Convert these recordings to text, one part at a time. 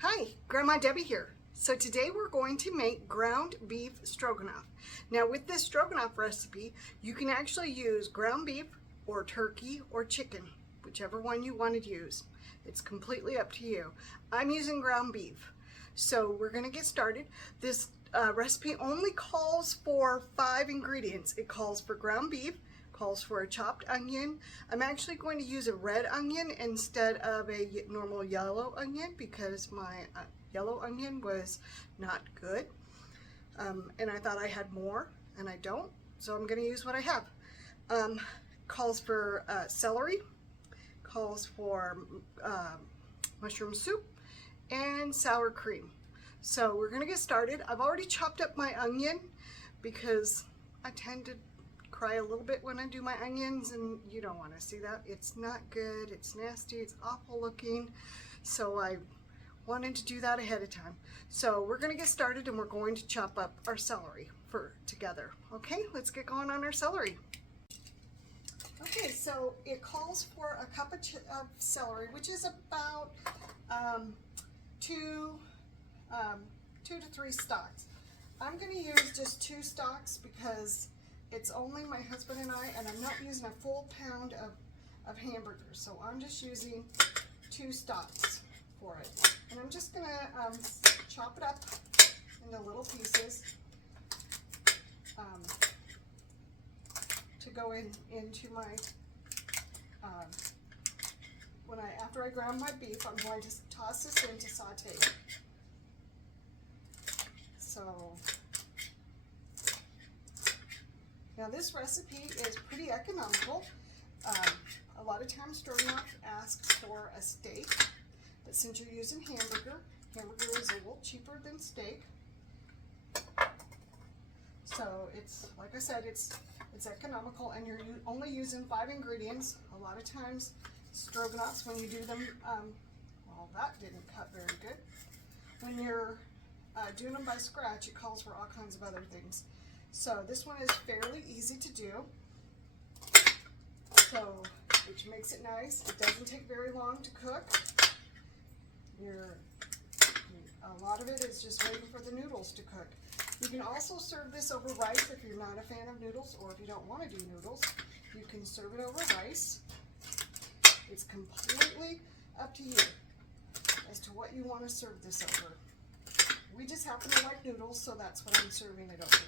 Hi, Grandma Debbie here. So today we're going to make ground beef stroganoff. Now with this stroganoff recipe, you can actually use ground beef or turkey or chicken, whichever one you want to use. It's completely up to you. I'm using ground beef. So we're going to get started. This recipe only calls for 5 ingredients. It calls for ground beef, calls for a chopped onion. I'm actually going to use a red onion instead of a normal yellow onion because my yellow onion was not good. And I thought I had more and I don't, so I'm going to use what I have. Calls for celery, calls for mushroom soup, and sour cream. So we're going to get started. I've already chopped up my onion because I tend to cry a little bit when I do my onions, and you don't want to see that. It's not good, it's nasty, it's awful looking, so I wanted to do that ahead of time. So we're going to get started and we're going to chop up our celery together. Okay, let's get going on our celery. Okay, so it calls for a cup of celery, which is about 2 to 3 stalks. I'm going to use just 2 stalks because it's only my husband and I, and I'm not using a full pound of hamburger, so I'm just using 2 stalks for it. And I'm just gonna chop it up into little pieces to go into my, after I ground my beef, I'm going to toss this into Sauté. So, now this recipe is pretty economical. A lot of times stroganoff asks for a steak, but since you're using hamburger is a little cheaper than steak. So it's, like I said, it's economical, and you're only using 5 ingredients. A lot of times stroganoffs, when you do them, well, that didn't cut very good. When you're doing them by scratch, it calls for all kinds of other things. So this one is fairly easy to do, so which makes it nice. It doesn't take very long to cook. A lot of it is just waiting for the noodles to cook. You can also serve this over rice if you're not a fan of noodles, or if you don't want to do noodles, you can serve it over rice. It's completely up to you as to what you want to serve this over. We just happen to like noodles, so that's what I'm serving it over.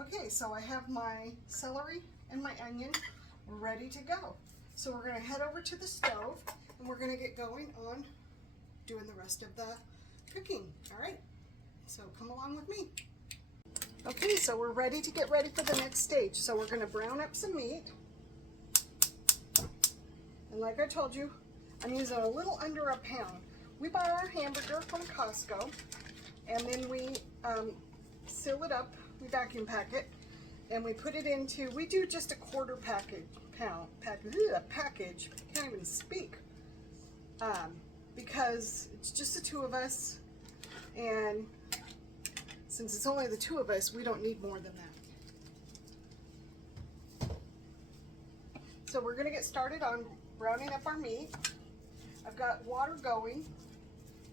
Okay, so I have my celery and my onion ready to go. So we're going to head over to the stove and we're going to get going on doing the rest of the cooking. All right, so come along with me. Okay, so we're ready to get ready for the next stage. So we're going to brown up some meat. And like I told you, I'm using a little under a pound. We buy our hamburger from Costco, and then we seal it up. We vacuum pack it, and we put it into, we do just a quarter package, can't even speak, because it's just the 2 of us, and since it's only the 2 of us, we don't need more than that. So we're gonna get started on browning up our meat. I've got water going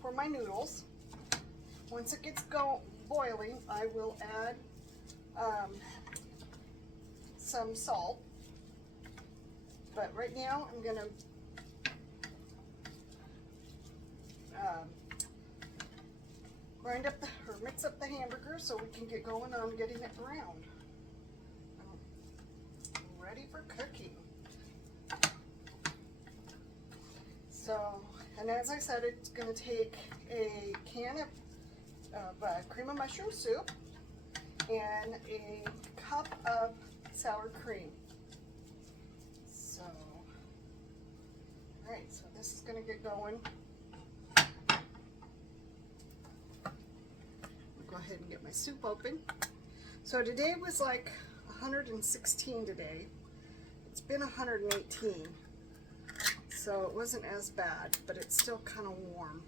for my noodles. Once it gets boiling, I will add some salt, but right now I'm gonna grind up or mix up the hamburger so we can get going on getting it browned. Ready for cooking. So, and as I said, it's going to take a can of cream of mushroom soup and a cup of sour cream. So, all right, so this is going to get going. Go ahead and get my soup open. So today was like 116 today. It's been 118. So it wasn't as bad, but it's still kind of warm.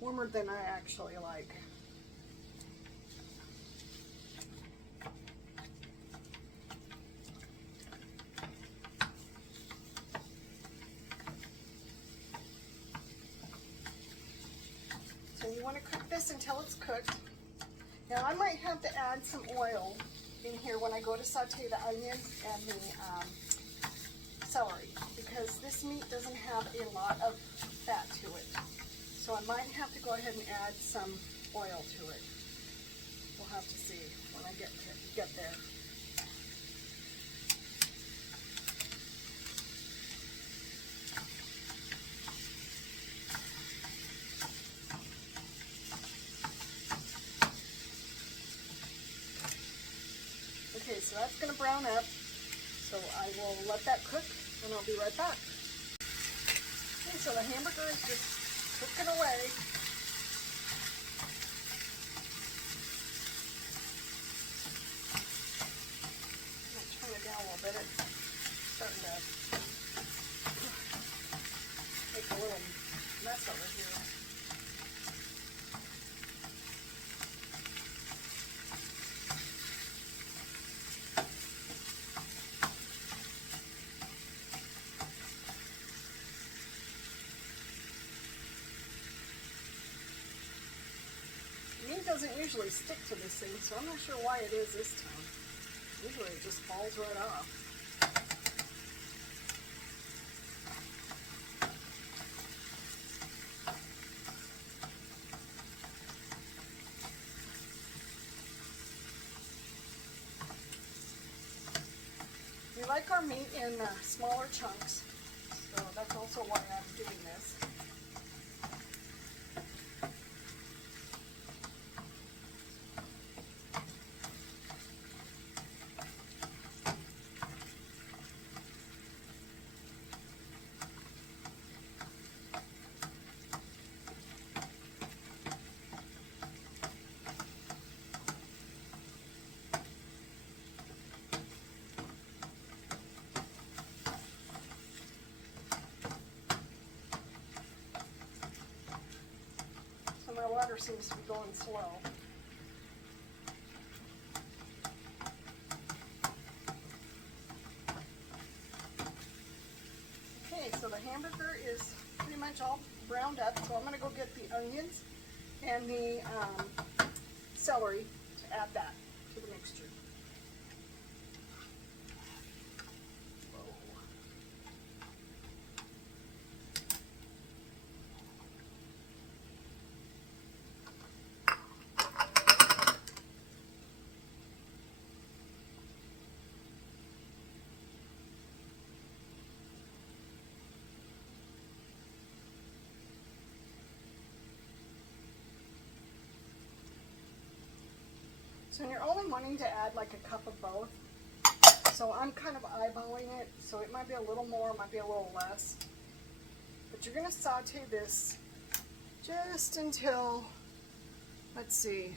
Warmer than I actually like. want to cook this until it's cooked. Now I might have to add some oil in here when I go to saute the onions and the celery, because this meat doesn't have a lot of fat to it. So I might have to go ahead and add some oil to it. We'll have to see when I get there. Okay, so that's going to brown up, so I will let that cook and I'll be right back. Okay, so the hamburger is just cooking away. I'm going to turn it down a little bit. It's starting to make a little mess over here. Meat doesn't usually stick to this thing, so I'm not sure why it is this time. Usually it just falls right off. We like our meat in smaller chunks, so that's also why I'm doing this. My water seems to be going slow. Okay, so the hamburger is pretty much all browned up, so I'm going to go get the onions and the celery to add that to the mixture. So you're only wanting to add like a cup of both. So I'm kind of eyeballing it, so it might be a little more, it might be a little less. But you're going to saute this just until, let's see,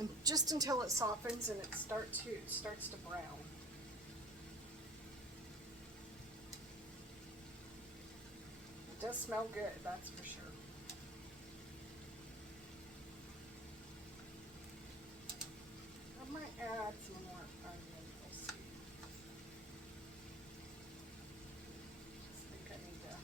and just until it softens and it starts to brown. It does smell good, that's for sure. I might add some more onion. We'll see. Just think I need to.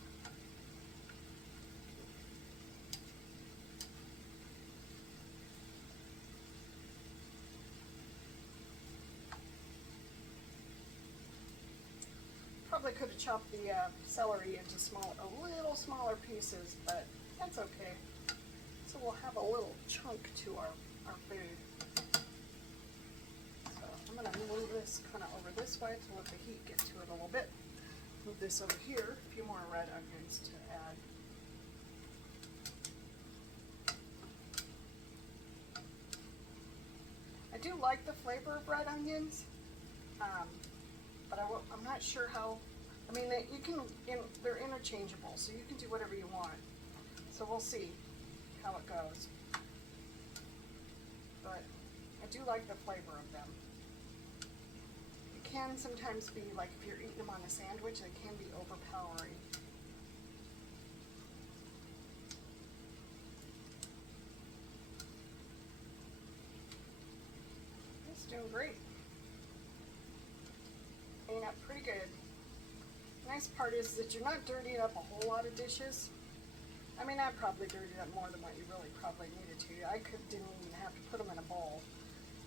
Probably could have chopped the celery into a little smaller pieces, but that's okay. So we'll have a little chunk to our food. I'm going to move this kind of over this way to let the heat get to it a little bit. Move this over here, a few more red onions to add. I do like the flavor of red onions, but I'm not sure how, I mean, they're interchangeable, so you can do whatever you want. So we'll see how it goes. But I do like the flavor of them. Can sometimes be like if you're eating them on a sandwich, they can be overpowering. It's doing great. Clean up pretty good. Nice part is that you're not dirtying up a whole lot of dishes. I mean, I probably dirtied up more than what you really probably needed to. Didn't even have to put them in a bowl.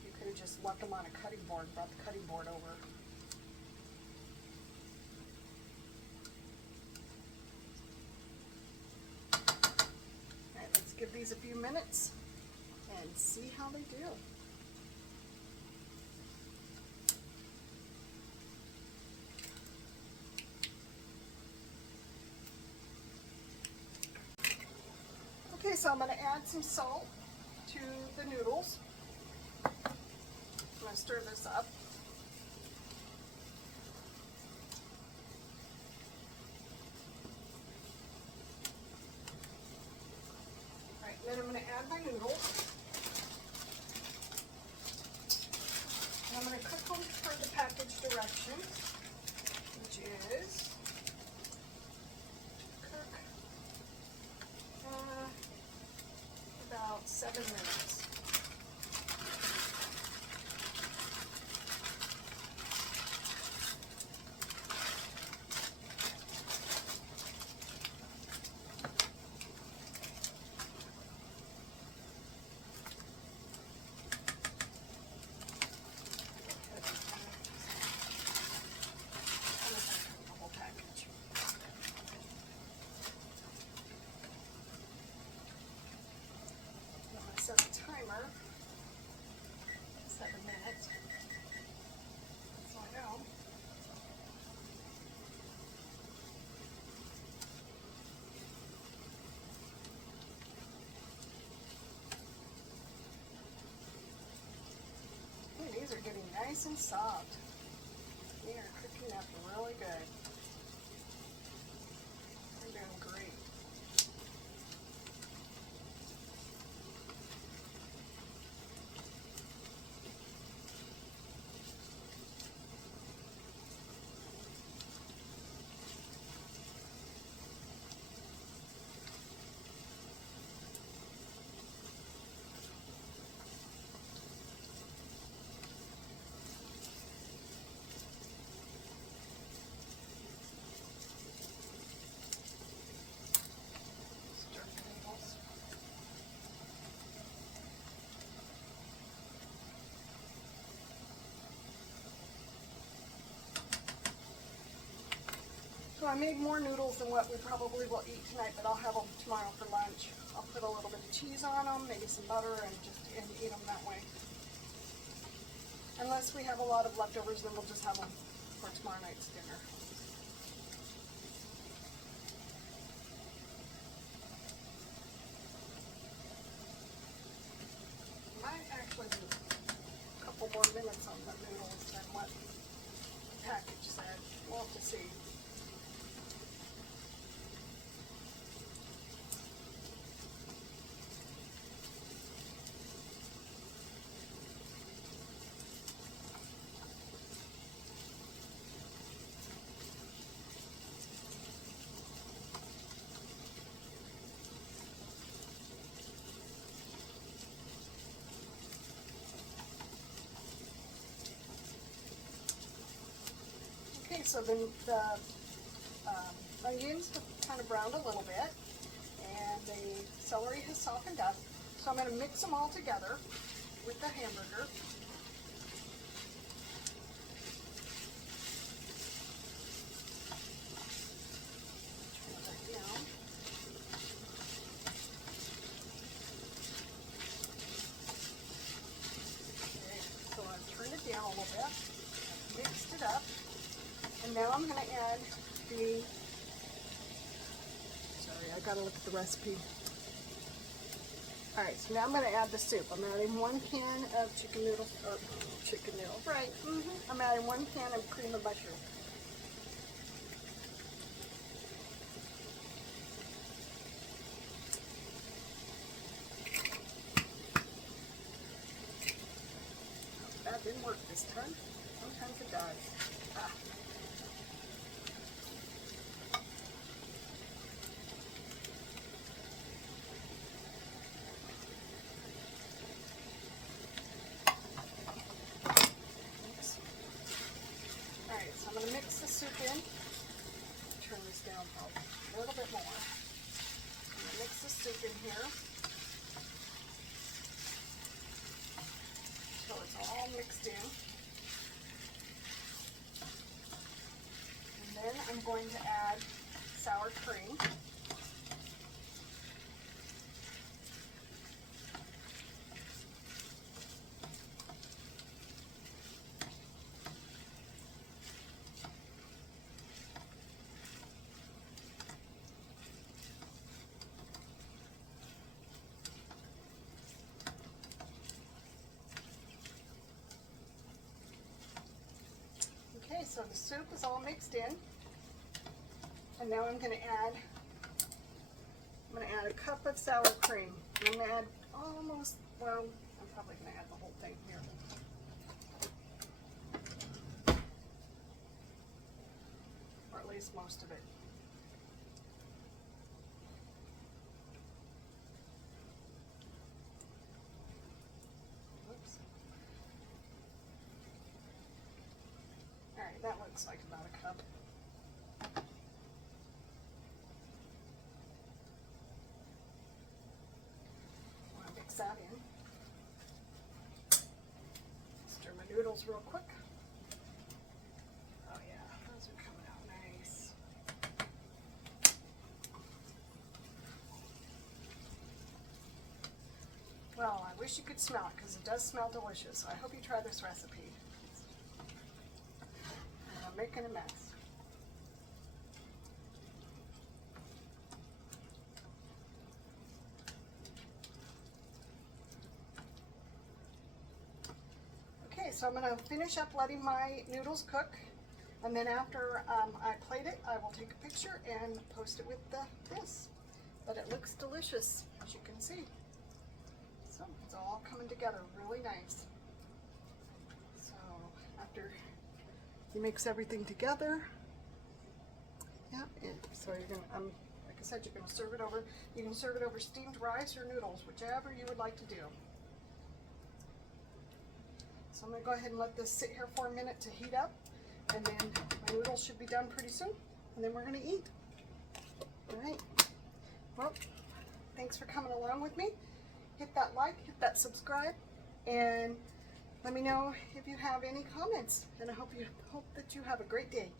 You could have just left them on a cutting board, brought the cutting board over. Alright, let's give these a few minutes and see how they do. Okay, so I'm going to add some salt to the noodles. I'm going to stir this up. Alright, then I'm going to add my noodles. And I'm going to cook them per the package directions, which is cook about 7 minutes. Set the timer, 7 minutes, so I know. Ooh, these are getting nice and soft. They are cooking up really good. They're doing great. So I made more noodles than what we probably will eat tonight, but I'll have them tomorrow for lunch. I'll put a little bit of cheese on them, maybe some butter, and eat them that way. Unless we have a lot of leftovers, then we'll just have them for tomorrow night's dinner. Might actually do a couple more minutes on the noodles than what the package said. We'll have to see. Okay, so then the onions have kind of browned a little bit, and the celery has softened up. So I'm going to mix them all together with the hamburger. Turn that down. Okay, so I've turned it down a little bit. I've mixed it up. And now I'm going to add the, sorry, I got to look at the recipe. Alright, so now I'm going to add the soup. I'm adding 1 can of chicken noodles, right. I'm adding 1 can of cream of mushroom. That didn't work this time. Sometimes it does. So I'm going to mix the soup in. Turn this down a little bit more. I'm going mix the soup in here until it's all mixed in. And then I'm going to add sour cream. Okay, so the soup is all mixed in, and now I'm going to add a cup of sour cream. I'm going to add almost, well, I'm probably going to add the whole thing here. Or at least most of it. Oops. Alright, that looks like about a cup. I want to mix that in. Stir my noodles real quick. Oh yeah, those are coming out nice. Well, I wish you could smell it because it does smell delicious. So I hope you try this recipe. I'm making a mess. Okay, so I'm going to finish up letting my noodles cook, and then after I plate it, I will take a picture and post it with this. But it looks delicious, as you can see. So it's all coming together really nice. So after you mix everything together, yeah, so you're gonna, like I said, you're gonna serve it over. You can serve it over steamed rice or noodles, whichever you would like to do. So I'm gonna go ahead and let this sit here for a minute to heat up, and then my noodles should be done pretty soon, and then we're gonna eat. All right. Well, thanks for coming along with me. Hit that like, hit that subscribe, and let me know if you have any comments. And I hope that you have a great day.